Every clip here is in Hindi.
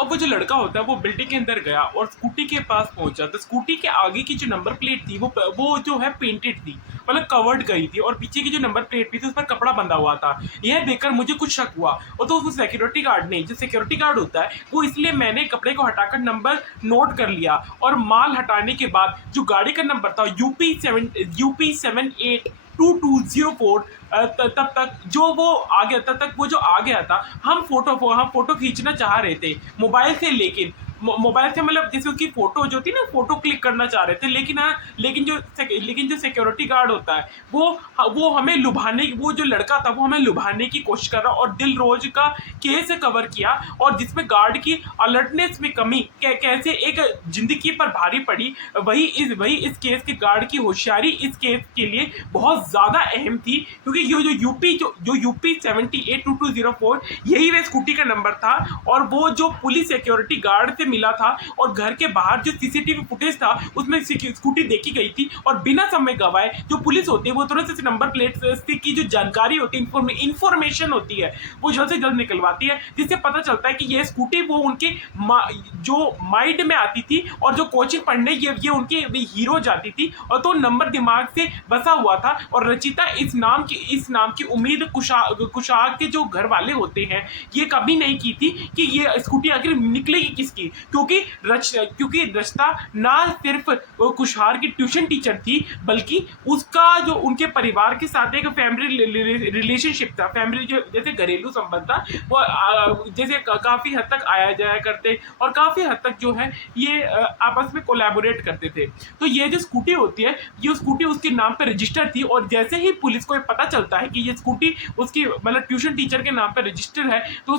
अब वो जो लड़का होता है वो बिल्डिंग के अंदर गया और स्कूटी के पास पहुंचा, तो स्कूटी के आगे की जो नंबर प्लेट थी वो जो है पेंटेड थी, मतलब कवर्ड गई थी, और पीछे की जो नंबर प्लेट थी उस पर कपड़ा बंधा हुआ था। यह देखकर मुझे कुछ शक हुआ, और तो उसमें सिक्योरिटी गार्ड नहीं, जो सिक्योरिटी गार्ड होता है वो, इसलिए मैंने कपड़े को हटाकर नंबर नोट कर लिया, और माल हटाने के बाद जो गाड़ी का नंबर था UP782204, तब तक जो वो आ गया, तब तक वो जो आ गया था, हम फोटो खींचना चाह रहे थे मोबाइल से, लेकिन मोबाइल से मतलब जैसे उसकी फोटो जो थी ना, फोटो क्लिक करना चाह रहे थे, लेकिन हाँ, लेकिन जो सिक्योरिटी गार्ड होता है वो हमें लुभाने, वो जो लड़का था वो हमें लुभाने की कोशिश कर रहा, और दिल रोज का केस कवर किया, और जिसमें गार्ड की अलर्टनेस में कमी कैसे एक जिंदगी पर भारी पड़ी, वही इस केस के गार्ड की होशियारी इस केस के लिए बहुत ज्यादा अहम थी, क्योंकि ये जो UP782204, यही वे स्कूटी का नंबर था, और वो जो पुलिस सिक्योरिटी गार्ड से मिला था, और घर के बाहर जो सीसीटीवी फुटेज था उसमें स्कूटी देखी गई थी, और बिना समय गवाए जो पुलिस होती है वो तुरंत से नंबर प्लेट की जो जानकारी होती है, इंफॉर्मेशन होती है, वो जल्द से जल्द निकलवाती है, जिससे पता चलता है कि ये स्कूटी वो उनके जो माइंड में आती थी, और जो कोचिंग पढ़ने ये उनके हीरो जाती थी, और तो नंबर दिमाग से बसा हुआ था, और रचिता इस नाम की उम्मीद कुशाग के जो घर वाले होते हैं ये कभी नहीं की थी कि ये स्कूटी आखिर निकलेगी किसकी, क्योंकि रचिता ना सिर्फ कुशार की ट्यूशन टीचर थी, बल्कि उसका जो उनके परिवार के साथ एक फैमिली रिलेशनशिप था, फैमिली जो जैसे घरेलू संबंध था, वो जैसे काफी हद तक आया जाया करते, और काफी हद तक जो है ये आपस में कोलैबोरेट करते थे। तो ये जो स्कूटी होती है, ये स्कूटी उसके नाम पे रजिस्टर थी, और जैसे ही पुलिस को पता चलता है कि ये स्कूटी उसकी मतलब ट्यूशन टीचर के नाम पे रजिस्टर है, तो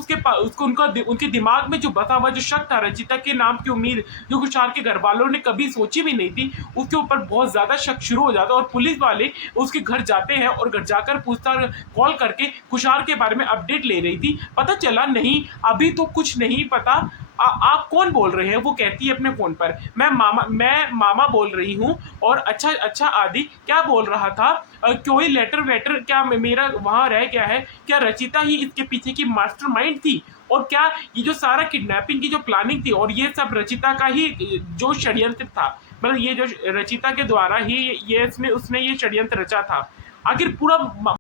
उनके दिमाग में जो बसा हुआ जो शक था, रचिता के नाम की उम्मीद जो कुशार के घर वालों ने कभी सोची भी नहीं थी, उसके ऊपर बहुत ज्यादा शक शुरू हो जाता है, और पुलिस वाले उसके घर जाते हैं, और घर जाकर पूछताछ कॉल करके कुशार के बारे में अपडेट ले रही थी। पता चला नहीं, अभी तो कुछ नहीं पता, आप कौन बोल रहे हैं, वो कहती है अपने फोन पर, मैं मामा बोल रही हूँ, और अच्छा अच्छा आदि क्या बोल रहा था, कोई लेटर वेटर क्या मेरा वहां रह गया है क्या, रचिता ही इसके पीछे की मास्टरमाइंड थी, और क्या ये जो सारा किडनैपिंग की जो प्लानिंग थी, और ये सब रचिता का ही जो षड्यंत्र था, मतलब ये जो रचिता के द्वारा ही ये उसने ये षड्यंत्र रचा था, आखिर पूरा